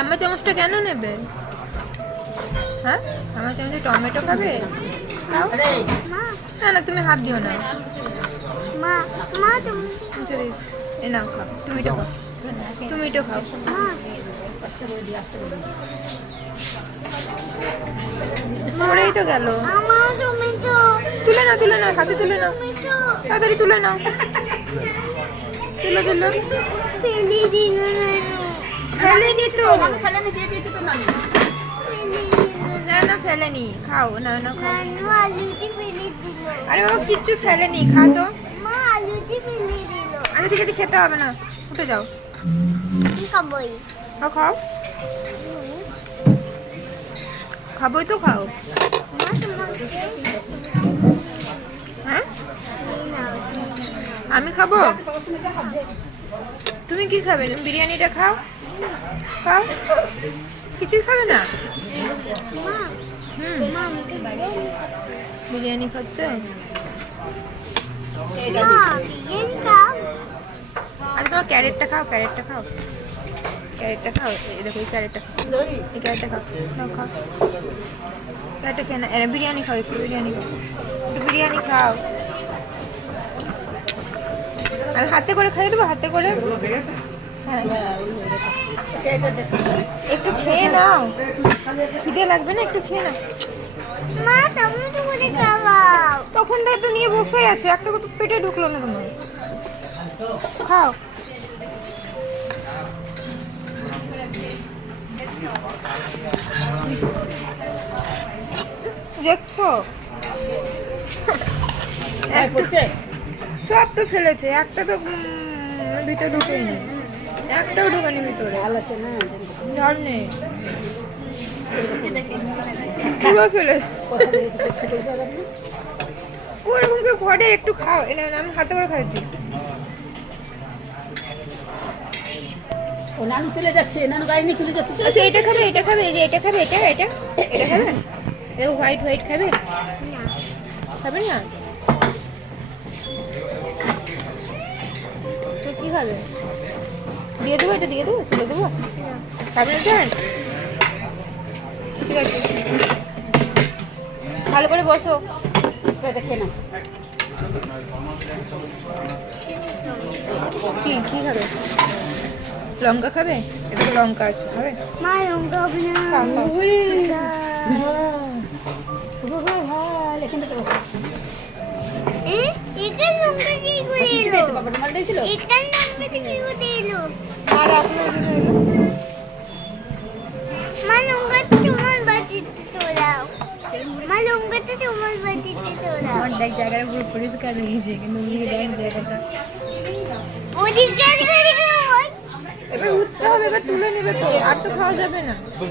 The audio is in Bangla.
আমার চামচটা কেন নেবে? হ্যাঁ, আমার চামচে টমেটো খাবে? না না, তুমি হাত দিও না। এ নাও, খাও, টমেটো খাও, টমেটো খাও। পড়েই তো গেল। তুলে নাও, তুলে নাও, হাতে তুলে নাও, তাড়াতাড়ি তুলে নাও। তুলে দিল, ফেলে দিয়েছো? না না, ফেলেনি, খাও। না না, আরে বাবা, কিচ্ছু ফেলেনি, খাও তো। আরে ঠিক আছে, খেতে হবে না, উঠে যাও। খাও খাও, খাবোই তো, খাও। হ্যাঁ, আমি খাবো? তুমি কি খাবে? তুমি বিরিয়ানিটা খাও, খাও। কিছুই খাবে না? বিরিয়ানি খাচ্ছে? আরে তোমার ক্যারেটটা খাও, ক্যারেটটা খাও, ক্যারেটটা খাও। এই দেখো, এই ক্যারেটটা খাও, এই ক্যারেটটা খাও, নাও খাও। ক্যারেটটা খেয়ে না, বিরিয়ানি খাও, একটু বিরিয়ানি খাও, একটু বিরিয়ানি খাও। আর হাতে করে খাইয়ে দেবো, হাতে করে। হ্যাঁ, একটু খেয়ে নাও, খিদে লাগবে না? একটু খেয়ে নাও। তখন থেকে তো নিয়ে বসে আছে, একটা তো পেটে ঢুকলো না তোমার। খাও। দেখছো, সব তো ফেলেছে, একটা তো ভিতরে ঢুকেই নেই, একটাও ঢুকেনি ভিতরে। ঝাল নেই, পুরো ফেলেছে। ওরকম কেউ ঘরে একটু খাও, এনে আমি হাতে করে খাইছি। ও নানু চলে যাচ্ছে, নানু গাড়ি নিয়ে চলে যাচ্ছে। আচ্ছা, এটা খাবে, এটা খাবে, এই যে এটা খাবে, এটা এটা এটা খাবে, দেখো হোয়াইট হোয়াইট খাবে, খাবে না? তো কি খাবে? দিয়ে দেবো, এটা দিয়ে দেবো, তুলে দেবো, খাবে না? স্যার, ঠিক আছে, ভালো করে বসো। খেয়ে নাও। কি কি খাবে? লঙ্কা খাবে? এটা লঙ্কা আছে, খাবে? আর আপনার দেখ, জায়গাটা পুরো পরিষ্কার রয়েছে, কিন্তু জায়গাটা এবার উঠতে হবে, এবার তুলে নেবে তো, আর তো খাওয়া যাবে না।